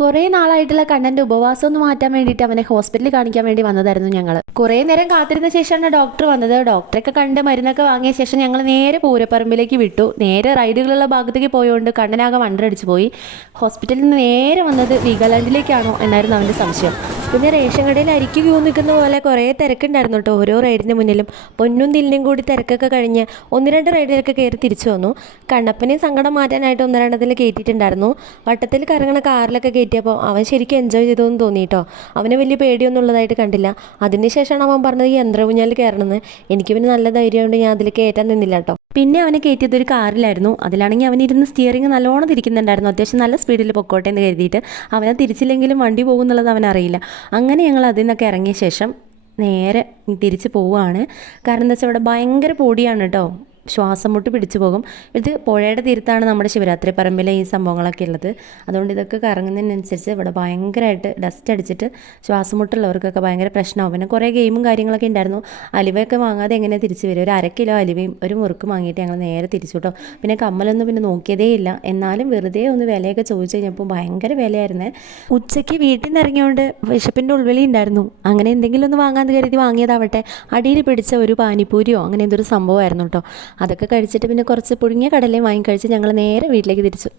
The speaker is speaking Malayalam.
കുറേ നാളായിട്ടുള്ള കണ്ണന്റെ ഉപവാസം ഒന്ന് മാറ്റാൻ വേണ്ടിയിട്ട് അവനെ ഹോസ്പിറ്റലിൽ കാണിക്കാൻ വേണ്ടി വന്നതായിരുന്നു ഞങ്ങൾ കുറേ നേരം കാത്തിരുന്ന ശേഷമാണ് ഡോക്ടർ വന്നത്. ഡോക്ടറൊക്കെ കണ്ട് മരുന്നൊക്കെ വാങ്ങിയ ശേഷം ഞങ്ങൾ നേരെ പൂരപ്പറമ്പിലേക്ക് വിട്ടു. നേരെ റൈഡുകളുള്ള ഭാഗത്തേക്ക് പോയതുകൊണ്ട് കണ്ണനാകെ വണ്ടടിച്ച് പോയി. ഹോസ്പിറ്റലിൽ നിന്ന് നേരെ വന്നത് വീഗാലാൻഡിലേക്കാണോ എന്നായിരുന്നു അവന്റെ സംശയം. പിന്നെ റേഷൻ കടയിൽ അരിക്ക് ക്യൂ നിൽക്കുന്ന പോലെ കുറേ തിരക്കുണ്ടായിരുന്നു കേട്ടോ. ഓരോ റൈഡിന് മുന്നിലും. പൊന്നും തില്ലിനും കൂടി തിരക്കൊക്കെ കഴിഞ്ഞ് ഒന്ന് രണ്ട് റൈഡിലൊക്കെ കയറി തിരിച്ചു വന്നു. കണ്ണപ്പനെയും സങ്കടം മാറ്റാനായിട്ട് ഒന്ന് രണ്ടതിൽ കയറ്റിയിട്ടുണ്ടായിരുന്നു വട്ടത്തിൽ കറങ്ങണ കാറിലൊക്കെ കയറ്റിയപ്പോൾ അവൻ ശരിക്കും എൻജോയ് ചെയ്തതെന്ന് തോന്നി കേട്ടോ. അവന് വലിയ പേടിയൊന്നും ഉള്ളതായിട്ട് കണ്ടില്ല അതിനുശേഷമാണ് അവൻ പറഞ്ഞത് ഈ യന്ത്രകുഞ്ഞാൽ കയറണമെന്ന് എനിക്ക് പിന്നെ നല്ല ധൈര്യമുണ്ട് ഞാൻ അതിൽ കയറ്റാൻ നിന്നില്ല കേട്ടോ. പിന്നെ അവനെ കയറ്റിയത് ഒരു കാറിലായിരുന്നു. അതിലാണെങ്കിൽ അവൻ ഇരുന്ന് സ്റ്റിയറിംഗ് നല്ലോണം തിരിക്കുന്നുണ്ടായിരുന്നു. അത്യാവശ്യം നല്ല സ്പീഡിൽ പൊക്കോട്ടെ എന്ന് കരുതിയിട്ട് അവനെ തിരിച്ചില്ലെങ്കിലും വണ്ടി പോകും എന്നുള്ളത് അവനറിയില്ല അങ്ങനെ ഞങ്ങൾ അതിൽ നിന്നൊക്കെ ഇറങ്ങിയ ശേഷം നേരെ തിരിച്ച് പോവുകയാണ്. കാരണം എന്താ വെച്ചാൽ ഇവിടെ ഭയങ്കര പൊടിയാണ് കേട്ടോ ശ്വാസം മുട്ട് പിടിച്ചു പോകും. ഇത് പുഴയുടെ തീരത്താണ് നമ്മുടെ ശിവരാത്രി പറമ്പിലെ ഈ സംഭവങ്ങളൊക്കെ ഉള്ളത്. അതുകൊണ്ട് ഇതൊക്കെ കറങ്ങുന്നതിനനുസരിച്ച് ഇവിടെ ഭയങ്കരമായിട്ട് ഡസ്റ്റ് അടിച്ചിട്ട് ശ്വാസം മുട്ടുള്ളവർക്കൊക്കെ ഭയങ്കര പ്രശ്നമാവും. പിന്നെ കുറേ ഗെയിമും കാര്യങ്ങളൊക്കെ ഉണ്ടായിരുന്നു. അലിവയൊക്കെ വാങ്ങാതെ എങ്ങനെ തിരിച്ചു വരും? ഒരു അര കിലോ അലിവയും ഒരു മുറുക്കും വാങ്ങിയിട്ട് ഞങ്ങൾ നേരെ തിരിച്ചു കേട്ടോ. പിന്നെ കമ്മലൊന്നും പിന്നെ നോക്കിയതേ ഇല്ല. എന്നാലും വെറുതെ ഒന്ന് വിലയൊക്കെ ചോദിച്ചു കഴിഞ്ഞപ്പോൾ ഭയങ്കര വിലയായിരുന്നേ. ഉച്ചയ്ക്ക് വീട്ടിൽ നിന്ന് ഇറങ്ങിയോണ്ട് വിശപ്പിന്റെ ഉൾവിളി ഉണ്ടായിരുന്നു. അങ്ങനെ എന്തെങ്കിലും ഒന്ന് വാങ്ങാൻ കരുതി വാങ്ങിയതാവട്ടെ. അടിയിൽ പിടിച്ച ഒരു പാനിപ്പൂരിയോ അങ്ങനെ എന്തൊരു സംഭവമായിരുന്നു കേട്ടോ. അതൊക്കെ കഴിച്ചിട്ട് പിന്നെ കുറച്ച് പുഴുങ്ങിയ കടലയും വാങ്ങി കഴിച്ച് ഞങ്ങൾ നേരെ വീട്ടിലേക്ക് തിരിച്ചു.